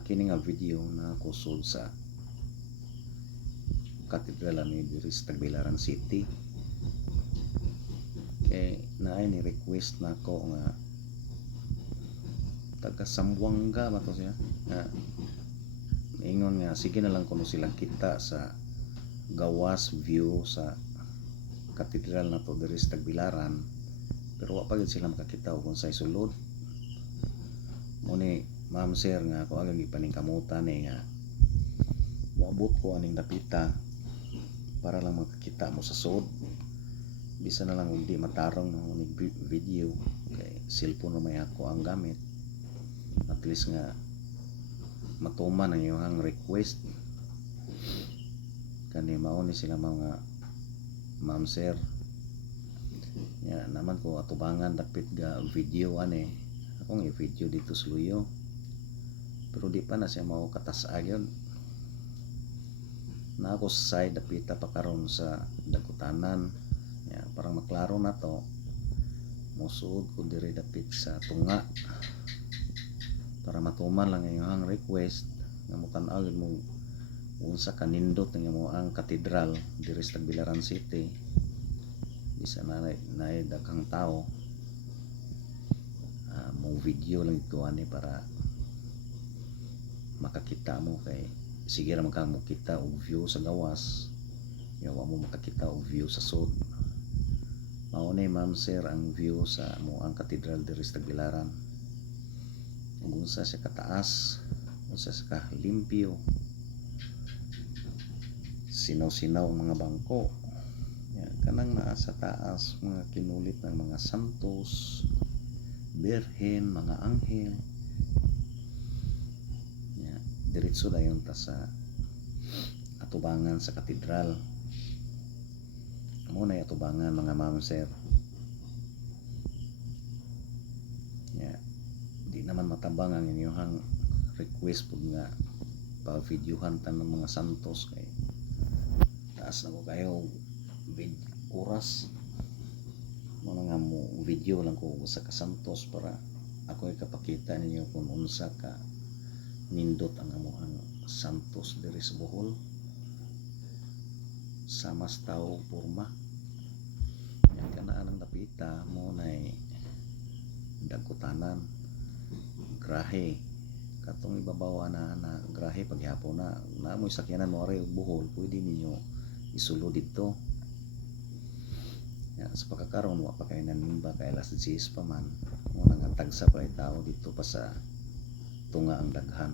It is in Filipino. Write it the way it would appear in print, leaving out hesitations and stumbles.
kini nga video na kusod sa katedral ni diri sa Tagbilaran City. Kay naay ni request nako nga taga Sambuanga ba to siya, nga ingon nga sige na lang kuno silang kita sa gawas view sa katedral na to diri sa Tagbilaran, pero wa pa gid sila makakita kung sa sulod. Muni ma'am sir nga ako agang ipaningkamutan nga moabot ko aning dapita para lang makakita mo sa sud, bisa na lang hindi matarong ng video kay cellphone na may ako ang gamit, at least nga matuman ang iyong request. Kani mao ni sila mga ma'am sir ya naman ko atubangan dapit ga video ani akong i-video dito sa Luyo, pero di pa na siya mao katas-ayon na ako sa side dapita pa karon sa Dagkutanan ya, parang maklaro na to musud ko diri dapit sa tunga para matuman lang ang request nga mutan-aw mo unsa kanindot nga mo ang katedral diri sa Tagbilaran City. Bisa na daghang tao mo video lang ito ani para makakita mo, kay sige ra man ka mo kita og view sa gawas yawa mo makakita og view sa sud. Mao ni ma'am sir ang view sa mo ang katedral diri sa Tagbilaran, ug unsa siya kataas, unsa siya limpyo, sinaw-sinaw ang mga bangko yan, kanang naa sa taas mga kinulit ng mga santos, birhen, mga anghel yan. Diretso dayon ta sa atubangan sa katedral. Amo na atubangan mga ma'am sir ya, di naman matabang ang inyong request pud nga pa-videohan tan ng mga santos kay taas na ko kayo oras mo nga mo video lang ko sa kasantos para ako ikapakita ninyo kung unsa ka nindot ang amuhang santos diri sa Bohol sa Mastao Porma. Yan kanaan ang dapita mo nay Dagkutanan grahe katong ibabaw na grahe paghapon na mo sakyanan mo ari Bohol, pwede ninyo isulod dito ya, sa pagkakaroon wa pa kay nanimba kay alas 10 pa man mo nang tagsa pa tao dito pa sa tunga ang daghan.